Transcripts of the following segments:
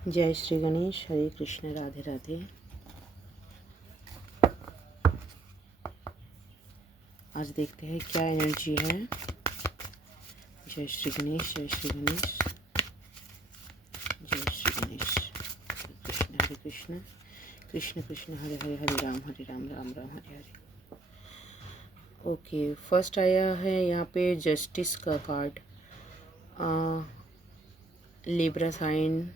जय श्री गणेश। हरे कृष्ण, राधे राधे। आज देखते हैं क्या एनर्जी है। जय श्री गणेश, जय श्री गणेश, जय श्री गणेश। हरे कृष्ण, कृष्ण कृष्ण हरे हरे, हरे राम राम राम हरे हरे। ओके, फर्स्ट आया है यहाँ पे जस्टिस का कार्ड, लिब्रा साइन।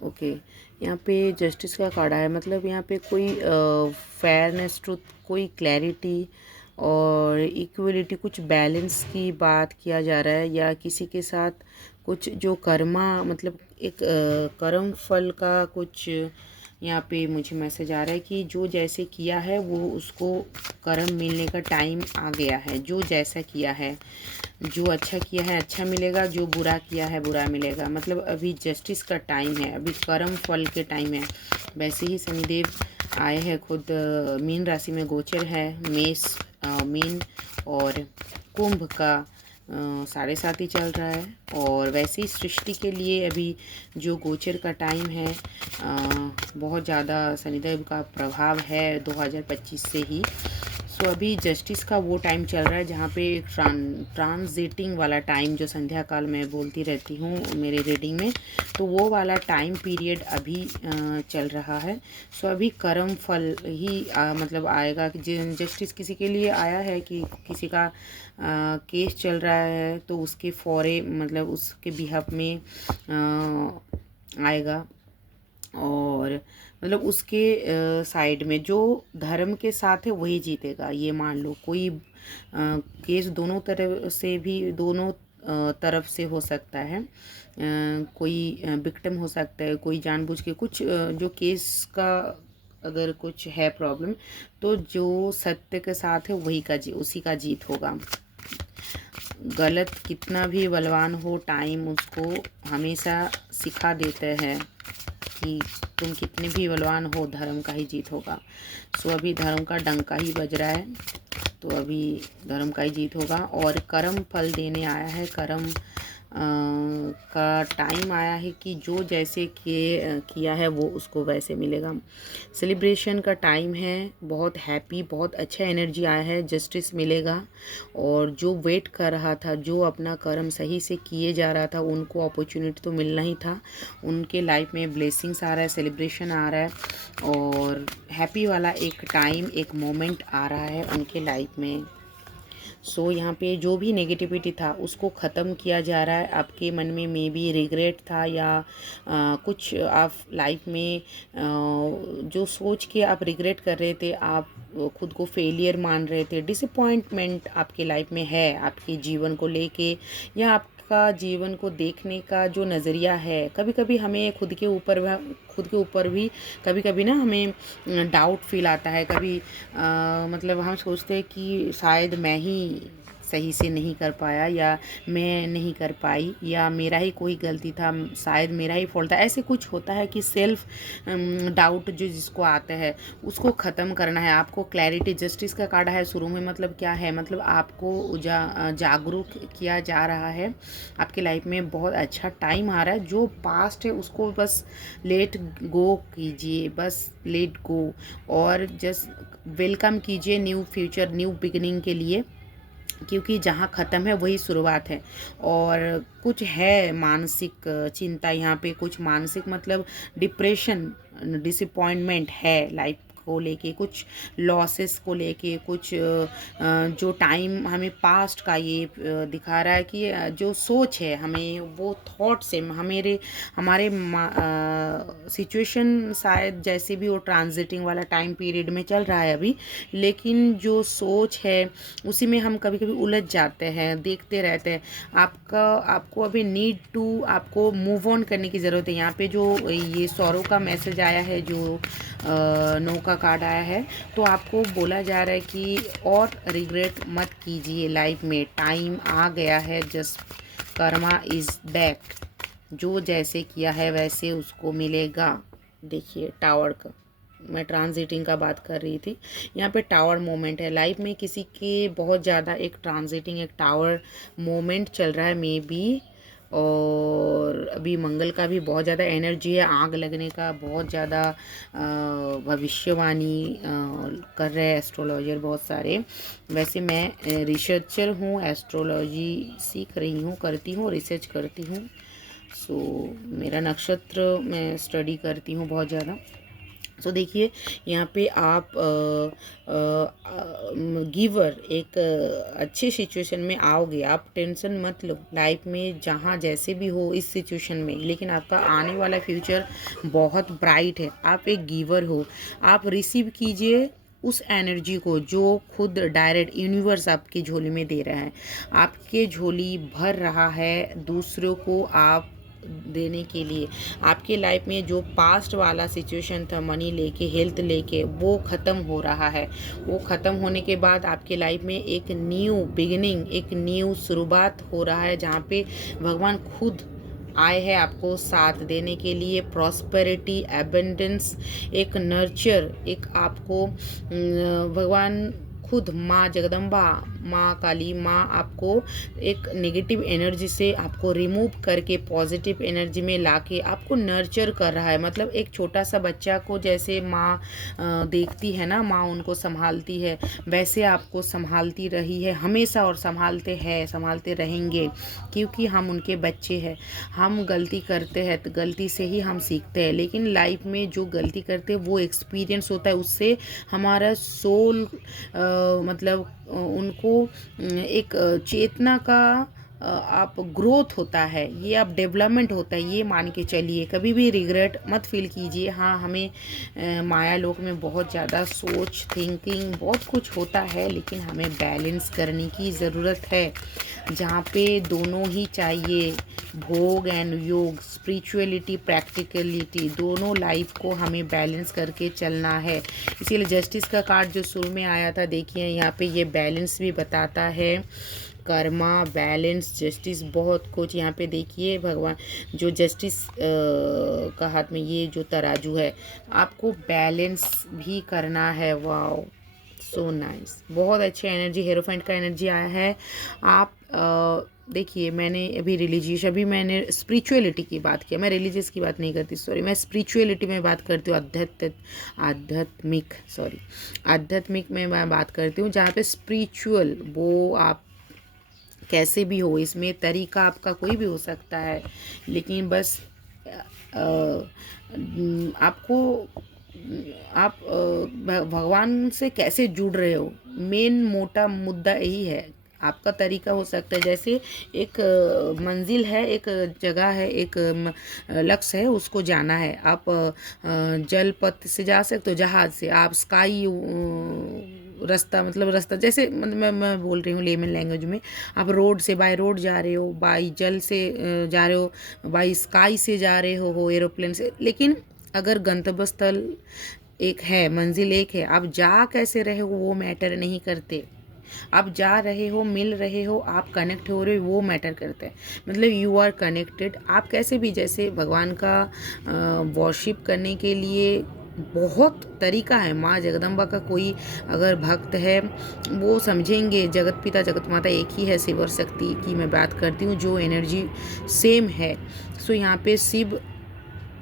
ओके, यहाँ पे जस्टिस का कार्ड आया, मतलब यहाँ पे कोई फेयरनेस, ट्रुथ, कोई क्लैरिटी और इक्वलिटी, कुछ बैलेंस की बात किया जा रहा है, या किसी के साथ कुछ जो कर्मा, मतलब एक कर्म फल का कुछ यहाँ पे मुझे मैसेज आ रहा है कि जो जैसे किया है वो उसको कर्म मिलने का टाइम आ गया है। जो जैसा किया है, जो अच्छा किया है अच्छा मिलेगा, जो बुरा किया है बुरा मिलेगा। मतलब अभी जस्टिस का टाइम है, अभी कर्म फल के टाइम है। वैसे ही शनिदेव आए हैं खुद, मीन राशि में गोचर है। मेष, मीन और कुंभ का 7.5 ही चल रहा है। और वैसे ही सृष्टि के लिए अभी जो गोचर का टाइम है, बहुत ज़्यादा शनिदेव का प्रभाव है 2025 से ही। सो अभी जस्टिस का वो टाइम चल रहा है जहाँ पे एक ट्रांजिटिंग वाला टाइम, जो संध्या काल में बोलती रहती हूँ मेरे रीडिंग में, तो वो वाला टाइम पीरियड अभी चल रहा है। सो अभी कर्म फल ही मतलब आएगा कि जस्टिस किसी के लिए आया है कि किसी का केस चल रहा है, तो उसके फौरे मतलब उसके बिहाफ में आएगा। और मतलब उसके साइड में जो धर्म के साथ है वही जीतेगा, ये मान लो। कोई केस दोनों तरफ से भी, दोनों तरफ से हो सकता है। कोई विक्टिम हो सकता है, कोई जानबूझ के कुछ जो केस का अगर कुछ है प्रॉब्लम, तो जो सत्य के साथ है वही का उसी का जीत होगा। गलत कितना भी बलवान हो, टाइम उसको हमेशा सिखा देते हैं कि तुम कितने भी बलवान हो, धर्म का ही जीत होगा। सो अभी धर्म का डंका ही बज रहा है, तो अभी धर्म का ही जीत होगा। और कर्म फल देने आया है, कर्म का टाइम आया है कि जो जैसे किया है वो उसको वैसे मिलेगा। सेलिब्रेशन का टाइम है, बहुत हैप्पी, बहुत अच्छा एनर्जी आया है, जस्टिस मिलेगा। और जो वेट कर रहा था, जो अपना कर्म सही से किए जा रहा था, उनको अपॉर्चुनिटी तो मिलना ही था। उनके लाइफ में ब्लेसिंग्स आ रहा है, सेलिब्रेशन आ रहा है, और हैप्पी वाला एक टाइम, एक मोमेंट आ रहा है उनके लाइफ में। सो यहाँ पे जो भी नेगेटिविटी था उसको ख़त्म किया जा रहा है। आपके मन में मे बी रिग्रेट था, या कुछ आप लाइफ में जो सोच के आप रिग्रेट कर रहे थे, आप खुद को फेलियर मान रहे थे, डिसअपॉइंटमेंट आपके लाइफ में है आपके जीवन को लेके, या आपका जीवन को देखने का जो नज़रिया है। कभी कभी हमें खुद के ऊपर भी कभी कभी ना हमें डाउट फील आता है। कभी मतलब हम सोचते हैं कि शायद मैं ही सही से नहीं कर पाया, या मैं नहीं कर पाई, या मेरा ही कोई गलती था, शायद मेरा ही फॉल्ट था। ऐसे कुछ होता है कि सेल्फ डाउट जो जिसको आता है उसको ख़त्म करना है आपको। क्लैरिटी, जस्टिस का कार्ड है शुरू में, मतलब क्या है, मतलब आपको जागरूक किया जा रहा है। आपकी लाइफ में बहुत अच्छा टाइम आ रहा है। जो पास्ट है उसको बस लेट गो कीजिए, बस लेट गो, और जस्ट वेलकम कीजिए न्यू फ्यूचर, न्यू बिगिनिंग के लिए, क्योंकि जहाँ ख़त्म है वही शुरुआत है। और कुछ है मानसिक चिंता यहाँ पे, कुछ मानसिक मतलब डिप्रेशन, डिसअपॉइंटमेंट है लाइफ को लेके, कुछ लॉसेस को लेके, कुछ जो टाइम हमें पास्ट का ये दिखा रहा है कि जो सोच है हमें, वो थॉट्स है हमारे सिचुएशन शायद जैसे भी वो ट्रांजिटिंग वाला टाइम पीरियड में चल रहा है अभी, लेकिन जो सोच है उसी में हम कभी कभी उलझ जाते हैं, देखते रहते हैं। आपको अभी नीड टू, आपको मूव ऑन करने की ज़रूरत है। यहाँ पे जो ये सौरव का मैसेज आया है, जो नो का कार्ड आया है, तो आपको बोला जा रहा है कि और रिग्रेट मत कीजिए, लाइफ में टाइम आ गया है, जस्ट कर्मा इज़ बैक। जो जैसे किया है वैसे उसको मिलेगा। देखिए टावर का, मैं ट्रांजिटिंग का बात कर रही थी, यहाँ पे टावर मोमेंट है। लाइफ में किसी के बहुत ज़्यादा एक ट्रांजिटिंग, एक टावर मोमेंट चल रहा है, मे बी और अभी मंगल का भी बहुत ज़्यादा एनर्जी है, आग लगने का बहुत ज़्यादा भविष्यवाणी कर रहे हैं एस्ट्रोलॉजर बहुत सारे। वैसे मैं रिसर्चर हूँ, एस्ट्रोलॉजी सीख रही हूँ, करती हूँ, रिसर्च करती हूँ। सो मेरा नक्षत्र मैं स्टडी करती हूँ बहुत ज़्यादा। सो देखिए यहाँ पे आप गिवर एक अच्छे सिचुएशन में आओगे, आप टेंशन मत लो लाइफ में, जहाँ जैसे भी हो इस सिचुएशन में, लेकिन आपका आने वाला फ्यूचर बहुत ब्राइट है। आप एक गिवर हो, आप रिसीव कीजिए उस एनर्जी को जो खुद डायरेक्ट यूनिवर्स आपकी झोली में दे रहा है। आपके झोली भर रहा है दूसरों को आप देने के लिए। आपके लाइफ में जो पास्ट वाला सिचुएशन था मनी लेके, हेल्थ लेके, वो ख़त्म हो रहा है। वो ख़त्म होने के बाद आपके लाइफ में एक न्यू बिगिनिंग, एक न्यू शुरुआत हो रहा है, जहाँ पे भगवान खुद आए हैं आपको साथ देने के लिए। प्रॉस्पेरिटी, एबंडेंस, एक नर्चर, एक आपको भगवान खुद माँ जगदम्बा, माँ काली, माँ आपको एक नेगेटिव एनर्जी से आपको रिमूव करके पॉजिटिव एनर्जी में लाके आपको नर्चर कर रहा है। मतलब एक छोटा सा बच्चा को जैसे माँ देखती है ना, माँ उनको संभालती है, वैसे आपको संभालती रही है हमेशा, और संभालते हैं, संभालते रहेंगे, क्योंकि हम उनके बच्चे हैं। हम गलती करते हैं तो गलती से ही हम सीखते हैं, लेकिन लाइफ में जो गलती करते हैं वो एक्सपीरियंस होता है, उससे हमारा सोल मतलब उनको एक चेतना का आप ग्रोथ होता है, ये आप डेवलपमेंट होता है, ये मान के चलिए। कभी भी रिग्रेट मत फील कीजिए। हाँ, हमें माया लोक में बहुत ज़्यादा सोच, थिंकिंग, बहुत कुछ होता है, लेकिन हमें बैलेंस करने की ज़रूरत है, जहाँ पे दोनों ही चाहिए, भोग एंड योग, स्पिरिचुअलिटी, प्रैक्टिकलिटी, दोनों लाइफ को हमें बैलेंस करके चलना है। इसीलिए जस्टिस का कार्ड जो शुरू में आया था, देखिए यहाँ पे ये बैलेंस भी बताता है, कर्मा, बैलेंस, जस्टिस, बहुत कुछ यहाँ पे देखिए। भगवान जो जस्टिस का हाथ में ये जो तराजू है, आपको बैलेंस भी करना है। वाओ, सो नाइस, बहुत अच्छी एनर्जी, हेरोफेंट का एनर्जी आया है। आप देखिए, मैंने अभी रिलीजियस, अभी मैंने स्पिरिचुअलिटी की बात किया, मैं रिलीजियस की बात नहीं करती, सॉरी, मैं स्पिरिचुअलिटी में बात करती हूँ, आध्यात्मिक में मैं बात करती हूँ, जहाँ पे स्पिरिचुअल, वो आप कैसे भी हो, इसमें तरीका आपका कोई भी हो सकता है, लेकिन बस आपको आप भगवान से कैसे जुड़ रहे हो, मेन मोटा मुद्दा यही है। आपका तरीका हो सकता है, जैसे एक मंजिल है, एक जगह है, एक लक्ष्य है, उसको जाना है। आप जल पथ से जा सकते हो, जहाज से, आप स्काई रास्ता, मतलब रास्ता जैसे, मतलब मैं बोल रही हूँ लेमन लैंग्वेज में, आप रोड से, बाय रोड जा रहे हो, बाय जल से जा रहे हो, बाय स्काई से जा रहे हो एरोप्लेन से, लेकिन अगर गंतव्य स्थल एक है, मंजिल एक है, आप जा कैसे रहे हो वो मैटर नहीं करते। आप जा रहे हो, मिल रहे हो, आप कनेक्ट हो रहे हो, वो मैटर करता है। मतलब यू आर कनेक्टेड। आप कैसे भी, जैसे भगवान का वर्शिप करने के लिए बहुत तरीका है। माँ जगदम्बा का कोई अगर भक्त है, वो समझेंगे जगत पिता जगत माता एक ही है, शिव और शक्ति की मैं बात करती हूँ, जो एनर्जी सेम है। सो यहाँ पे शिव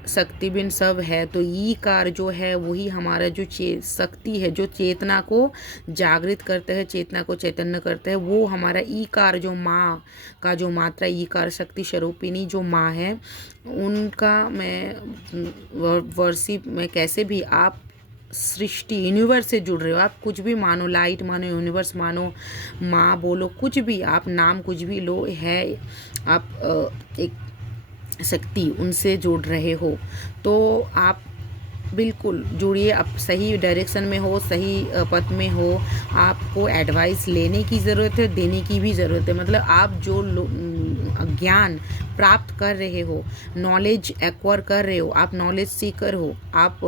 शक्ति बिन सब है, तो ई कार जो है वही हमारा जो शक्ति है, जो चेतना को जागृत करते हैं, चेतना को चैतन्य करते हैं, वो हमारा ई कार, जो माँ का जो मात्रा, ई कार शक्ति स्वरूपिणी जो माँ है, उनका मैं वर्शिप में कैसे भी आप सृष्टि यूनिवर्स से जुड़ रहे हो, आप कुछ भी मानो, लाइट मानो, यूनिवर्स मानो, माँ बोलो, कुछ भी आप नाम कुछ भी लो, है आप एक शक्ति, उनसे जुड़ रहे हो, तो आप बिल्कुल जुड़िए। आप सही डायरेक्शन में हो, सही पथ में हो, आपको एडवाइस लेने की ज़रूरत है, देने की भी ज़रूरत है। मतलब आप जो ज्ञान प्राप्त कर रहे हो, नॉलेज एक्वायर कर रहे हो, आप नॉलेज सीकर हो, आप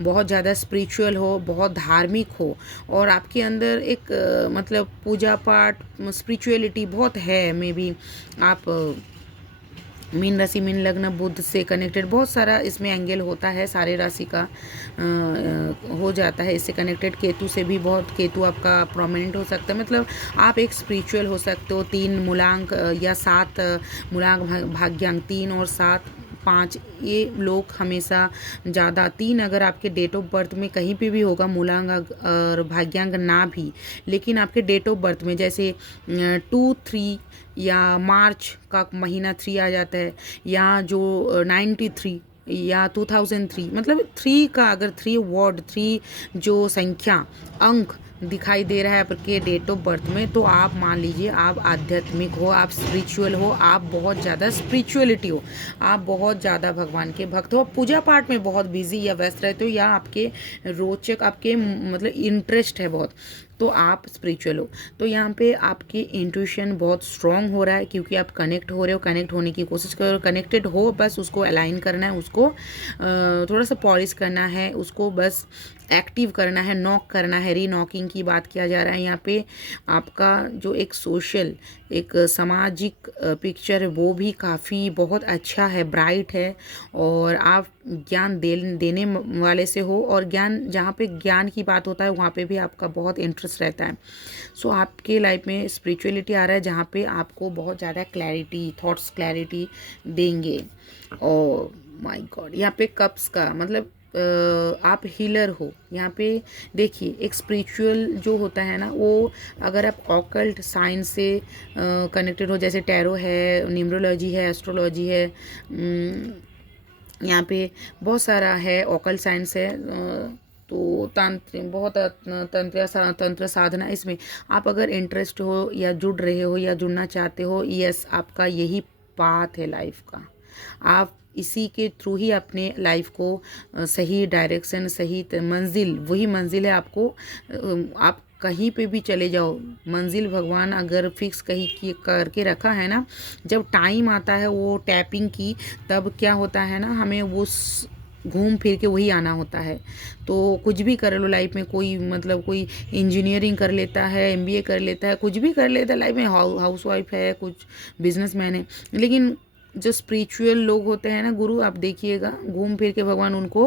बहुत ज़्यादा स्पिरिचुअल हो, बहुत धार्मिक हो, और आपके अंदर एक मतलब पूजा पाठ, स्पिरिचुअलिटी बहुत है, मे बी आप मीन राशि मीन लग्न बुध से कनेक्टेड बहुत सारा इसमें एंगल होता है, सारे राशि का हो जाता है इससे कनेक्टेड। केतु से भी बहुत, केतु आपका प्रोमिनेंट हो सकता है, मतलब आप एक स्पिरिचुअल हो सकते हो। 3 मूलांक या 7 मूलांक भाग्यांक 3 और 7 5 ये लोग हमेशा ज़्यादा, 3 अगर आपके डेट ऑफ बर्थ में कहीं पे भी होगा मूलांक और भाग्यांक ना भी, लेकिन आपके डेट ऑफ बर्थ में जैसे 2 3 या मार्च का महीना 3 आ जाता है, या जो 93 या 2003, मतलब 3 का अगर 3 वर्ड 3 जो संख्या अंक दिखाई दे रहा है आपके डेट ऑफ बर्थ में, तो आप मान लीजिए आप आध्यात्मिक हो, आप स्पिरिचुअल हो, आप बहुत ज़्यादा स्पिरिचुअलिटी हो, आप बहुत ज़्यादा भगवान के भक्त हो, पूजा पाठ में बहुत बिजी या व्यस्त रहते हो, या आपके रोचक आपके मतलब इंटरेस्ट है बहुत, तो आप स्पिरिचुअल हो। तो यहाँ पे आपकी इंट्यूशन बहुत स्ट्रांग हो रहा है, क्योंकि आप कनेक्ट हो रहे हो, कनेक्ट होने की कोशिश कर रहे हो, कनेक्टेड हो, बस उसको अलाइन करना है, उसको थोड़ा सा पॉलिश करना है, उसको बस एक्टिव करना है, नॉक करना है। री नॉकिंग की बात किया जा रहा है यहाँ पे। आपका जो एक सोशल, एक सामाजिक पिक्चर है वो भी काफ़ी बहुत अच्छा है, ब्राइट है, और आप ज्ञान देने वाले से हो, और ज्ञान, जहाँ पे ज्ञान की बात होता है वहाँ पे भी आपका बहुत इंटरेस्ट रहता है। सो आपके लाइफ में स्पिरिचुअलिटी आ रहा है, जहाँ पे आपको बहुत ज़्यादा क्लैरिटी, थॉट्स क्लैरिटी देंगे। और माय गॉड, यहाँ पे कप्स का मतलब आप हीलर हो। यहाँ पे देखिए, एक स्पिरिचुअल जो होता है ना, वो अगर आप ऑकल्ट साइंस से कनेक्टेड हो, जैसे टैरो है, न्यूमरोलॉजी है, एस्ट्रोलॉजी है, यहाँ पे बहुत सारा है, ऑकल्ट साइंस है, तो तंत्र साधना, इसमें आप अगर इंटरेस्ट हो या जुड़ रहे हो या जुड़ना चाहते हो, यस, आपका यही पाथ है लाइफ का। आप इसी के थ्रू ही अपने लाइफ को सही डायरेक्शन, सही मंजिल, वही मंजिल है आपको। आप कहीं पे भी चले जाओ, मंजिल भगवान अगर फिक्स कहीं की करके रखा है ना, जब टाइम आता है वो टैपिंग की, तब क्या होता है ना, हमें वो घूम फिर के वही आना होता है। तो कुछ भी कर लो लाइफ में, कोई मतलब कोई इंजीनियरिंग कर लेता है, एमबीए कर लेता है, कुछ भी कर लेता है लाइफ में, हाउस वाइफ है, कुछ बिजनेसमैन है, लेकिन जो स्पिरिचुअल लोग होते हैं ना गुरु, आप देखिएगा घूम फिर के भगवान उनको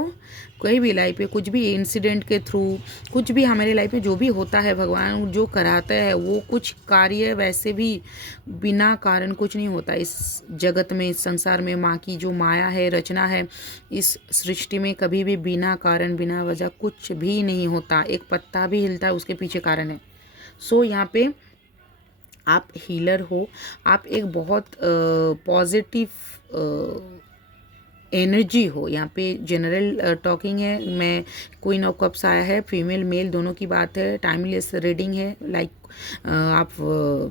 कोई भी लाइफ में कुछ भी इंसिडेंट के थ्रू, कुछ भी हमारे लाइफ में जो भी होता है, भगवान जो कराता है, वो कुछ कार्य वैसे भी बिना कारण कुछ नहीं होता इस जगत में, इस संसार में। माँ की जो माया है, रचना है इस सृष्टि में, कभी भी बिना कारण, बिना वजह कुछ भी नहीं होता। एक पत्ता भी हिलता है, उसके पीछे कारण है। सो यहाँ पे आप हीलर हो, आप एक बहुत पॉजिटिव एनर्जी हो। यहाँ पे जनरल टॉकिंग है, मैं क्वीन ऑफ कप्स आया है, फीमेल मेल दोनों की बात है, टाइमलेस रीडिंग है। लाइक आप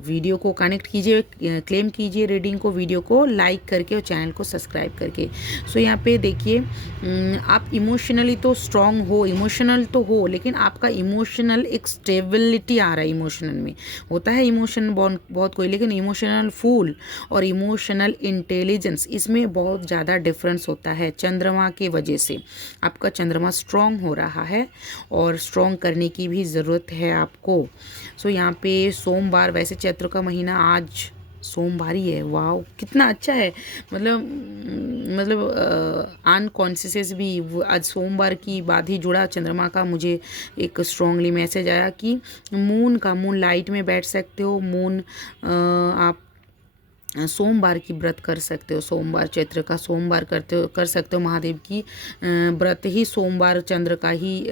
वीडियो को कनेक्ट कीजिए, क्लेम कीजिए रीडिंग को, वीडियो को लाइक करके और चैनल को सब्सक्राइब करके। सो यहाँ पे देखिए, आप इमोशनली तो स्ट्रांग हो, इमोशनल तो हो, लेकिन आपका इमोशनल एक स्टेबिलिटी आ रहा है। इमोशनल में होता है इमोशन बहुत कोई, लेकिन इमोशनल फूल और इमोशनल इंटेलिजेंस, इसमें बहुत ज़्यादा डिफरेंस होता है। चंद्रमा के वजह से आपका चंद्रमा स्ट्रांग हो रहा है, और स्ट्रांग करने की भी ज़रूरत है आपको। सो यहाँ पे सोमवार, वैसे चैत्र का महीना आज सोमवार ही है, वाह कितना अच्छा है। मतलब अनकॉन्शियस भी आज सोमवार की बात ही जुड़ा चंद्रमा का, मुझे एक स्ट्रांगली मैसेज आया कि मून लाइट में बैठ सकते हो, मून आप सोमवार की व्रत कर सकते हो, सोमवार चैत्र का सोमवार कर सकते हो। महादेव की व्रत ही सोमवार चंद्र का ही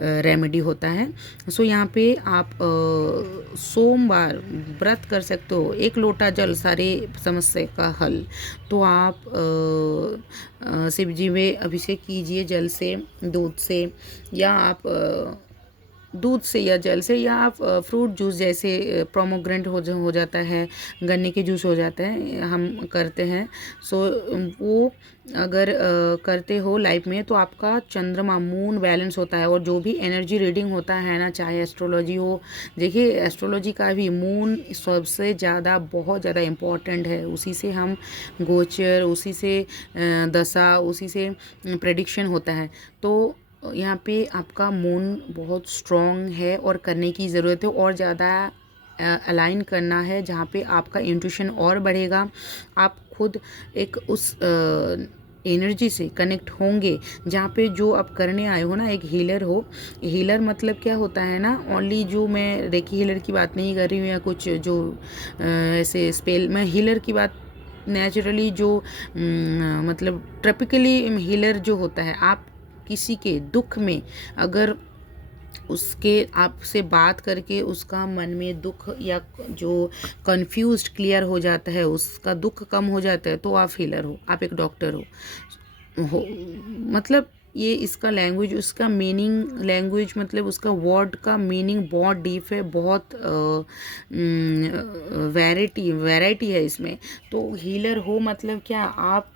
रेमेडी होता है। सो यहाँ पे आप सोमवार व्रत कर सकते हो, 1 लोटा जल सारे समस्या का हल। तो आप शिव जी में अभिषेक कीजिए जल से, दूध से, या आप दूध से या जल से, या आप फ्रूट जूस जैसे प्रोमोग्रेनेट हो जाता है, गन्ने के जूस हो जाता है, हम करते हैं। सो वो अगर करते हो लाइफ में, तो आपका चंद्रमा मून बैलेंस होता है। और जो भी एनर्जी रीडिंग होता है ना, चाहे एस्ट्रोलॉजी हो, देखिए एस्ट्रोलॉजी का भी मून सबसे ज़्यादा बहुत ज़्यादा इम्पॉर्टेंट है। उसी से हम गोचर, उसी से दशा, उसी से प्रेडिक्शन होता है। तो यहाँ पे आपका मून बहुत स्ट्रॉन्ग है और करने की ज़रूरत है, और ज़्यादा अलाइन करना है, जहाँ पे आपका इंट्यूशन और बढ़ेगा। आप खुद एक उस एनर्जी से कनेक्ट होंगे जहाँ पे जो आप करने आए हो ना, एक हीलर हो। हीलर मतलब क्या होता है ना, ओनली जो मैं रेकी हीलर की बात नहीं कर रही हूँ या कुछ जो ऐसे स्पेल, मैं हीलर की बात नेचुरली जो मतलब ट्रपिकली हीलर जो होता है, आप किसी के दुख में अगर उसके आपसे बात करके उसका मन में दुख या जो कंफ्यूज्ड क्लियर हो जाता है, उसका दुख कम हो जाता है, तो आप हीलर हो, आप एक डॉक्टर हो। मतलब ये इसका लैंग्वेज, उसका मीनिंग, लैंग्वेज मतलब उसका वर्ड का मीनिंग बहुत डीप है, बहुत वैरायटी है इसमें। तो हीलर हो मतलब क्या, आप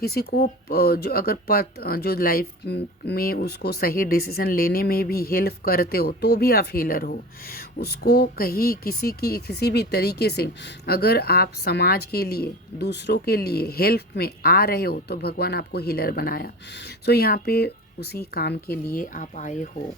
किसी को जो अगर जो लाइफ में उसको सही डिसीजन लेने में भी हेल्प करते हो, तो भी आप हीलर हो। उसको कहीं किसी भी तरीके से अगर आप समाज के लिए, दूसरों के लिए हेल्प में आ रहे हो, तो भगवान आपको हीलर बनाया। सो यहाँ पे उसी काम के लिए आप आए हो।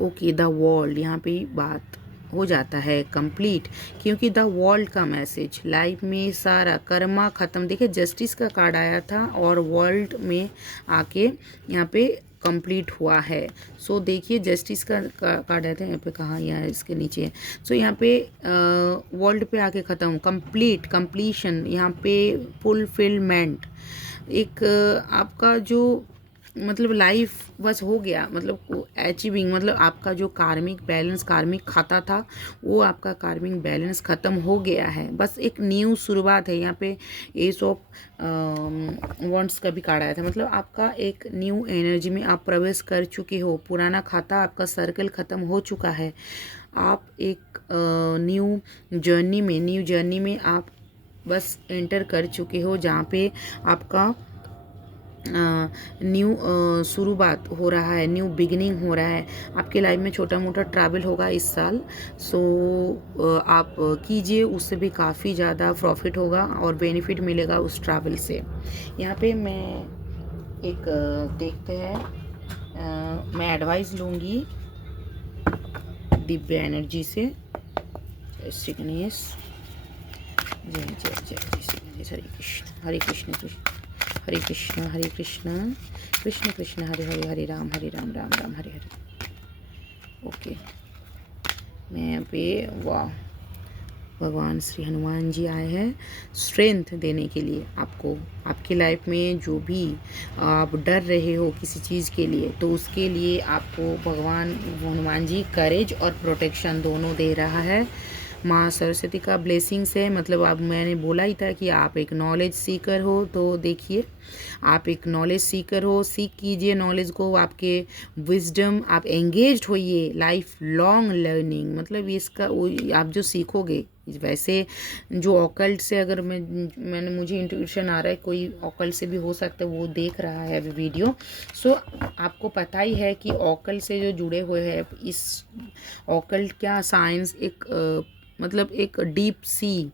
ओके, द वर्ल्ड, यहाँ पे बात हो जाता है कंप्लीट, क्योंकि द वर्ल्ड का मैसेज लाइफ में सारा कर्मा ख़त्म। देखिए जस्टिस का कार्ड आया था और वर्ल्ड में आके यहाँ पे कंप्लीट हुआ है। सो देखिए जस्टिस का कार्ड आया था, यहाँ पे कहाँ, यहाँ इसके नीचे है। सो यहाँ पे वर्ल्ड पे आके ख़त्म, कंप्लीट, कंप्लीशन, यहाँ पे फुलफिलमेंट, एक आपका जो मतलब लाइफ बस हो गया, मतलब अचीविंग, मतलब आपका जो कार्मिक बैलेंस, कार्मिक खाता था, वो आपका कार्मिक बैलेंस ख़त्म हो गया है। बस एक न्यू शुरुआत है। यहाँ पे एस ऑफ वॉन्ट्स का भी कार्ड आया था, मतलब आपका एक न्यू एनर्जी में आप प्रवेश कर चुके हो। पुराना खाता, आपका सर्कल ख़त्म हो चुका है। आप एक न्यू जर्नी में आप बस एंटर कर चुके हो, जहाँ पे आपका न्यू शुरुआत हो रहा है, न्यू बिगिनिंग हो रहा है। आपके लाइफ में छोटा मोटा ट्रैवल होगा इस साल, सो आप कीजिए, उससे भी काफ़ी ज़्यादा प्रॉफिट होगा और बेनिफिट मिलेगा उस ट्रैवल से। यहाँ पे मैं एक देखते हैं, मैं एडवाइस लूँगी दिव्य एनर्जी से। जय श्री गणेश, जय जय जय जय श्री गणेश। हरे कृष्ण हरे कृष्ण हरे कृष्ण हरे कृष्ण, कृष्ण कृष्ण हरे हरे, हरे राम राम राम हरे हरे। ओके, मैं यहाँ पे, वाह, भगवान श्री हनुमान जी आए हैं स्ट्रेंथ देने के लिए आपको। आपकी लाइफ में जो भी आप डर रहे हो किसी चीज़ के लिए, तो उसके लिए आपको भगवान हनुमान जी करेज और प्रोटेक्शन दोनों दे रहा है। माँ सरस्वती का ब्लेसिंग्स है, मतलब अब मैंने बोला ही था कि आप एक नॉलेज सीकर हो, तो देखिए आप एक नॉलेज सीकर हो, सीख कीजिए नॉलेज को, आपके विजडम, आप एंगेज्ड होइए, लाइफ लॉन्ग लर्निंग, मतलब इसका आप जो सीखोगे। वैसे जो ऑकल्ट से, अगर मुझे इंट्यूशन आ रहा है, कोई ऑकल्ट से भी हो सकता है, वो देख रहा है अभी वीडियो। सो आपको पता ही है कि ऑकल्ट से जो जुड़े हुए हैं, इस ऑकल्ट क्या साइंस, एक मतलब एक डीप सी,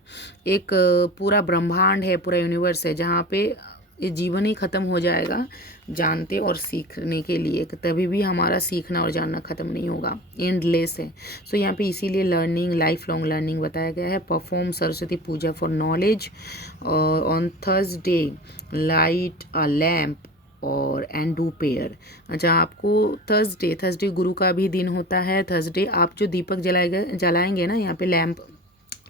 एक पूरा ब्रह्मांड है, पूरा यूनिवर्स है, जहाँ पे ये जीवन ही ख़त्म हो जाएगा जानते और सीखने के लिए, तभी भी हमारा सीखना और जानना ख़त्म नहीं होगा, एंडलेस है। सो यहाँ पे इसीलिए लर्निंग, लाइफ लॉन्ग लर्निंग बताया गया है। Perform Saraswati Puja for knowledge on Thursday, light a lamp और एंड डू प्रेयर। अच्छा, आपको थर्सडे गुरु का भी दिन होता है। थर्सडे आप जो दीपक जलाएंगे ना, यहाँ पे लैम्प,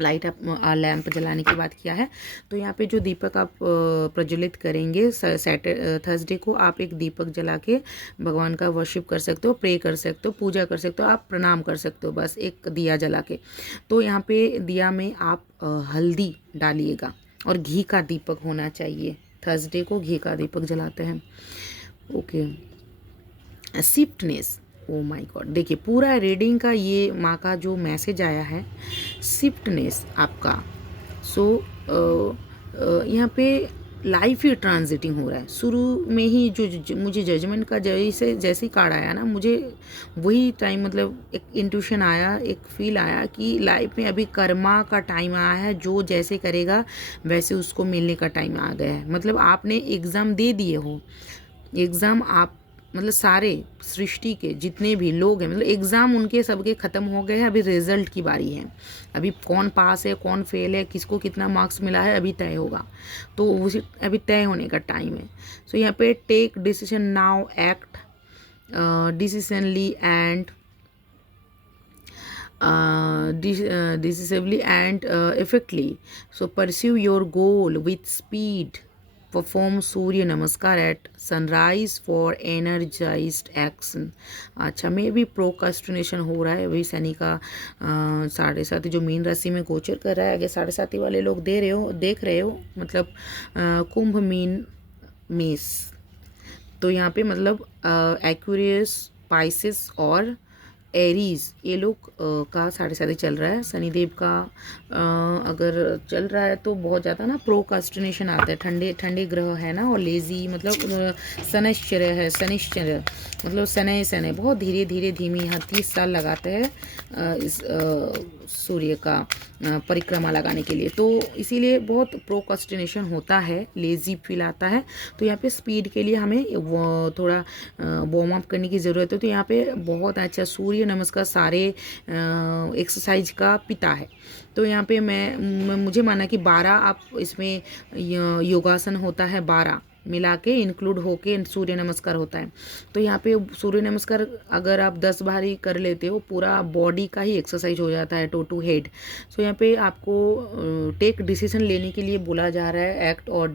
लाइट आप लैम्प जलाने की बात किया है, तो यहाँ पे जो दीपक आप प्रज्वलित करेंगे थर्सडे को, आप एक दीपक जला के भगवान का वर्शिप कर सकते हो, प्रे कर सकते हो, पूजा कर सकते हो, आप प्रणाम कर सकते हो, बस एक दिया जला के। तो यहाँ पे दिया में आप हल्दी डालिएगा और घी का दीपक होना चाहिए। थर्सडे को घी का दीपक जलाते हैं। ओके, शिफ्टनेस, ओ माय गॉड, देखिए पूरा रीडिंग का ये माँ का जो मैसेज आया है, शिफ्टनेस आपका। सो यहाँ पे लाइफ ही ट्रांजिटिंग हो रहा है। शुरू में ही जो मुझे जजमेंट का जैसे कार्ड आया ना, मुझे वही टाइम, मतलब एक इंट्यूशन आया, एक फील आया कि लाइफ में अभी कर्मा का टाइम आया है, जो जैसे करेगा वैसे उसको मिलने का टाइम आ गया है। मतलब आपने एग्ज़ाम दे दिए हो, एग्ज़ाम आप मतलब सारे सृष्टि के जितने भी लोग हैं, मतलब एग्ज़ाम उनके सबके ख़त्म हो गए हैं, अभी रिजल्ट की बारी है। अभी कौन पास है कौन फेल है, किसको कितना मार्क्स मिला है, अभी तय होगा। तो उसी अभी तय होने का टाइम है। सो यहाँ पे take decision now, act decisionally and decisively and effectively. So pursue your goal with speed. Perform Surya Namaskar at sunrise for energized action. अच्छा, मे भी प्रोकास्टिनेशन हो रहा है अभी। शनि का 7.5 जो मीन राशि में गोचर कर रहा है, आगे 7.5 वाले लोग देख रहे हो, मतलब कुंभ मीन मेष। तो यहाँ पे मतलब एक्वेरियस, पाइसेस और एरीज, ये लोग का 7.5 चल रहा है। शनिदेव का अगर चल रहा है तो बहुत ज़्यादा ना प्रोकास्टिनेशन आता है। ठंडे ठंडे ग्रह है ना, और लेजी, मतलब शनिश्चर्य है, शनिश्चर्य मतलब शनै बहुत धीरे धीरे धीमी, यहाँ 30 साल लगाते हैं इस सूर्य का परिक्रमा लगाने के लिए। तो इसीलिए बहुत प्रोकास्टिनेशन होता है, लेजी फील आता है। तो यहाँ पे स्पीड के लिए हमें थोड़ा वार्म अप करने की ज़रूरत है। तो यहाँ पे बहुत अच्छा सूर्य नमस्कार सारे एक्सरसाइज का पिता है। तो यहाँ पे मुझे माना कि 12 आप इसमें योगासन होता है, 12 मिला के इंक्लूड होके सूर्य नमस्कार होता है। तो यहाँ पे सूर्य नमस्कार अगर आप 10 बार ही कर लेते हो, पूरा बॉडी का ही एक्सरसाइज हो जाता है, टो टू हेड। सो यहाँ पे आपको टेक डिसीजन लेने के लिए बोला जा रहा है, एक्ट और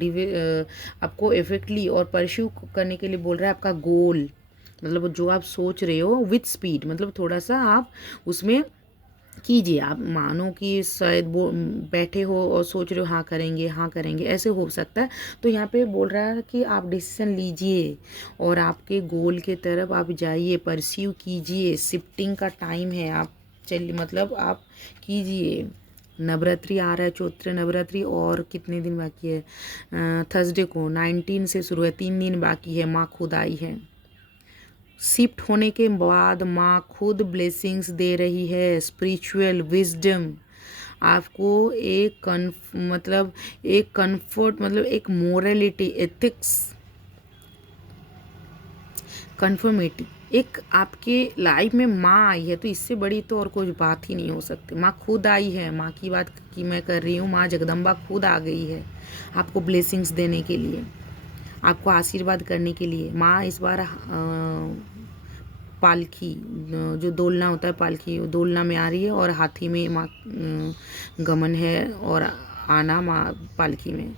आपको इफेक्टली और परस्यू करने के लिए बोल रहा है आपका गोल, मतलब जो आप सोच रहे हो विथ स्पीड, मतलब थोड़ा सा आप उसमें कीजिए। आप मानो कि शायद वो बैठे हो और सोच रहे हो हाँ करेंगे, ऐसे हो सकता है। तो यहाँ पे बोल रहा है कि आप डिसीजन लीजिए और आपके गोल के तरफ आप जाइए, परस्यू कीजिए। शिफ्टिंग का टाइम है, आप चलिए, मतलब आप कीजिए। नवरात्रि आ रहा है, चैत्र नवरात्रि, और कितने दिन बाकी है? थर्सडे को 19 से शुरू है, 3 दिन बाकी है। माँ खुद आई है। शिफ्ट होने के बाद माँ खुद ब्लेसिंग्स दे रही है, स्पिरिचुअल विजडम आपको, एक कंफर्ट, मतलब एक मोरलिटी, एथिक्स, कन्फर्मिटी, एक आपके लाइफ में माँ आई है। तो इससे बड़ी तो और कोई बात ही नहीं हो सकती। माँ खुद आई है, माँ की बात की मैं कर रही हूँ। माँ जगदम्बा खुद आ गई है आपको ब्लेसिंग्स देने के लिए, आपको आशीर्वाद करने के लिए। माँ इस बार पालकी, जो दोलना होता है पालकी, दोलना में आ रही है, और हाथी में माँ गमन है, और आना माँ पालकी में।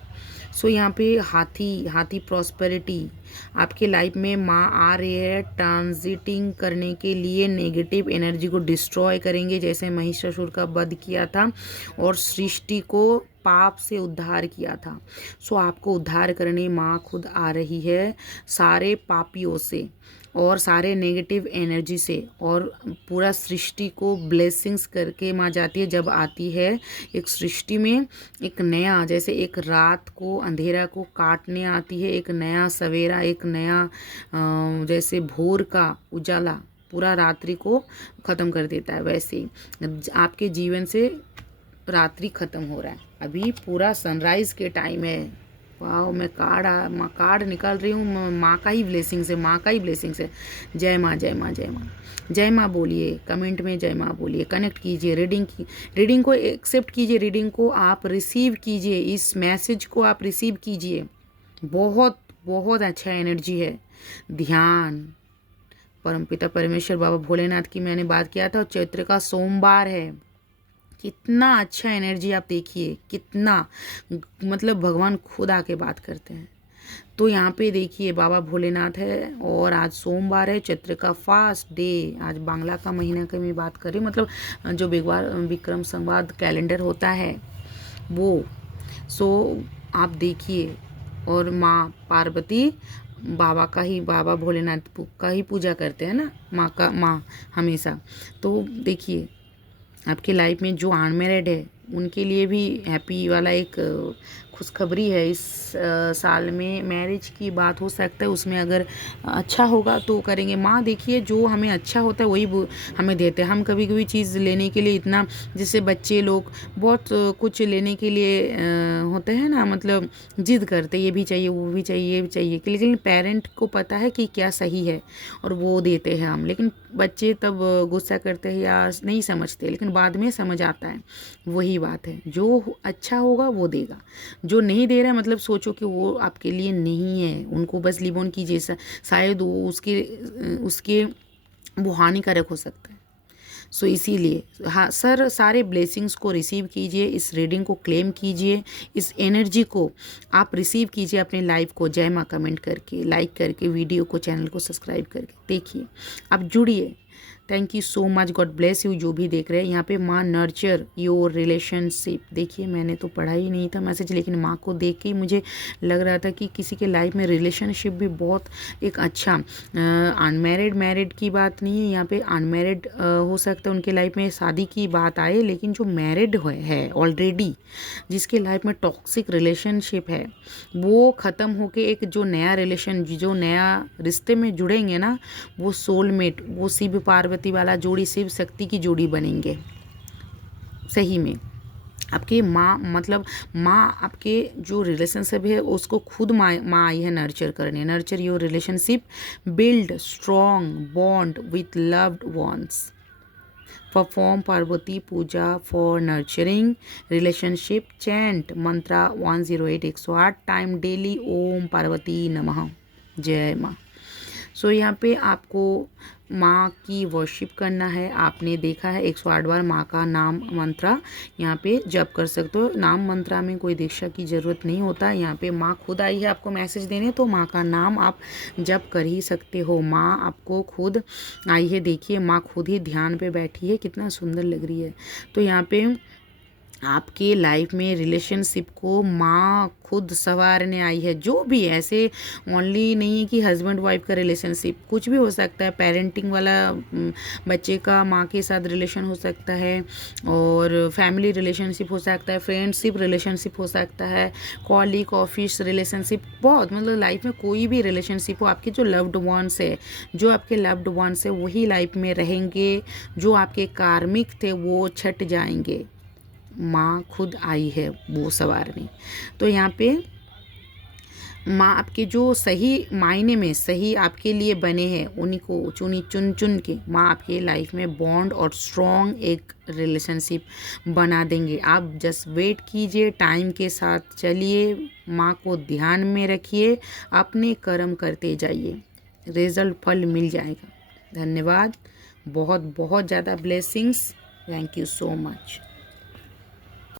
सो यहाँ पे हाथी प्रॉस्पेरिटी आपके लाइफ में माँ आ रही है, ट्रांजिटिंग करने के लिए, नेगेटिव एनर्जी को डिस्ट्रॉय करेंगे, जैसे महिषासुर का वध किया था और सृष्टि को पाप से उद्धार किया था। सो आपको उद्धार करने माँ खुद आ रही है, सारे पापियों से और सारे नेगेटिव एनर्जी से, और पूरा सृष्टि को ब्लेसिंग्स करके माँ जाती है। जब आती है एक सृष्टि में, एक नया, जैसे एक रात को अंधेरा को काटने आती है, एक नया सवेरा, एक नया जैसे भोर का उजाला पूरा रात्रि को ख़त्म कर देता है, वैसे ही आपके जीवन से रात्रि ख़त्म हो रहा है। अभी पूरा सनराइज़ के टाइम है। वाह, मैं कार्ड निकाल रही हूँ, माँ का ही ब्लेसिंग से, माँ का ही ब्लेसिंग से। जय माँ, जय माँ, जय माँ, जय माँ बोलिए, कमेंट में जय माँ बोलिए, कनेक्ट कीजिए, रीडिंग को एक्सेप्ट कीजिए, रीडिंग को आप रिसीव कीजिए, इस मैसेज को आप रिसीव कीजिए। बहुत बहुत अच्छा एनर्जी है। ध्यान, परमपिता परमेश्वर बाबा भोलेनाथ की मैंने बात किया था, और चैत्र का सोमवार है। कितना अच्छा एनर्जी आप देखिए, कितना, मतलब भगवान खुद आके बात करते हैं। तो यहाँ पे देखिए बाबा भोलेनाथ है, और आज सोमवार है, चैत्र का फास्ट डे। आज बांग्ला का महीना की मैं बात करें, मतलब जो विक्रम संवाद कैलेंडर होता है वो। सो आप देखिए, और माँ पार्वती बाबा भोलेनाथ का ही पूजा करते हैं ना, माँ हमेशा। तो देखिए आपके लाइफ में जो अनमैरिड है उनके लिए भी हैप्पी वाला एक खुशखबरी है। इस साल में मैरिज की बात हो सकता है, उसमें अगर अच्छा होगा तो करेंगे। माँ देखिए जो हमें अच्छा होता है वही हमें देते हैं। हम कभी कभी चीज़ लेने के लिए इतना, जैसे बच्चे लोग बहुत कुछ लेने के लिए होते हैं ना, मतलब जिद करते, ये भी चाहिए वो भी चाहिए ये भी चाहिए, लेकिन पेरेंट को पता है कि क्या सही है और वो देते हैं हम। लेकिन बच्चे तब गुस्सा करते हैं या नहीं समझते, लेकिन बाद में समझ आता है। वही बात है, जो अच्छा होगा वो देगा, जो नहीं दे रहा है मतलब सोचो कि वो आपके लिए नहीं है, उनको बस लिव ऑन कीजिए। शायद वो उसके उसके वो हानिकारक हो सकता है। सो इसीलिए हाँ सर, सारे ब्लेसिंग्स को रिसीव कीजिए, इस रीडिंग को क्लेम कीजिए, इस एनर्जी को आप रिसीव कीजिए अपने लाइफ को। जय माँ कमेंट करके, लाइक करके, वीडियो को, चैनल को सब्सक्राइब करके देखिए, आप जुड़िए। Thank you so much, God bless you जो भी देख रहे हैं। यहाँ पे माँ नर्चर योर रिलेशनशिप, देखिए मैंने तो पढ़ा ही नहीं था मैसेज, लेकिन माँ को देख के ही मुझे लग रहा था कि किसी के लाइफ में रिलेशनशिप भी बहुत एक अच्छा, अनमैरिड मैरिड की बात नहीं है यहाँ पे, अनमैरिड हो सकता है उनके लाइफ में शादी की बात आए, लेकिन जो मैरिड है ऑलरेडी, जिसके लाइफ में टॉक्सिक रिलेशनशिप है, वो ख़त्म होके एक जो नया रिलेशन, जो नया रिश्ते में जुड़ेंगे ना, वो सोलमेट, वो शिव पार्वती वाला जोड़ी, शिव शक्ति की जोड़ी बनेंगे। सही में आपके माँ, मतलब माँ आपके जो रिलेशनशिप है उसको खुद माँ आई है नर्चर करने। Nurture your relationship, build strong bond with loved ones, perform Parvati puja for nurturing relationship, chant mantra 108 108 time daily, Om Parvati नमः, जय माँ। सो यहाँ पे आपको माँ की वर्शिप करना है। आपने देखा है 108 बार माँ का नाम मंत्रा यहाँ पे जप कर सकते हो। नाम मंत्रा में कोई दीक्षा की ज़रूरत नहीं होता। यहाँ पे माँ खुद आई है आपको मैसेज देने, तो माँ का नाम आप जप कर ही सकते हो। माँ आपको खुद आई है, देखिए माँ खुद ही ध्यान पे बैठी है, कितना सुंदर लग रही है। तो यहाँ पे आपके लाइफ में रिलेशनशिप को माँ खुद संवारने आई है। जो भी ऐसे ओनली नहीं है कि हस्बैंड वाइफ का रिलेशनशिप, कुछ भी हो सकता है। पेरेंटिंग वाला बच्चे का माँ के साथ रिलेशन हो सकता है, और फैमिली रिलेशनशिप हो सकता है, फ्रेंडशिप रिलेशनशिप हो सकता है, कॉलीग ऑफिस रिलेशनशिप, बहुत मतलब लाइफ में कोई भी रिलेशनशिप हो। आपके जो लव्ड वंस है, जो आपके लव्ड वंस है वही लाइफ में रहेंगे। जो आपके कार्मिक थे वो छट जाएंगे, माँ खुद आई है वो संवारने। तो यहाँ पे माँ आपके जो सही मायने में सही आपके लिए बने हैं, उन्हीं को चुन चुन के माँ आपके लाइफ में बॉन्ड और स्ट्रॉन्ग एक रिलेशनशिप बना देंगे। आप जस्ट वेट कीजिए, टाइम के साथ चलिए, माँ को ध्यान में रखिए, अपने कर्म करते जाइए, रिजल्ट फल मिल जाएगा। धन्यवाद, बहुत बहुत ज़्यादा blessings, thank you so much.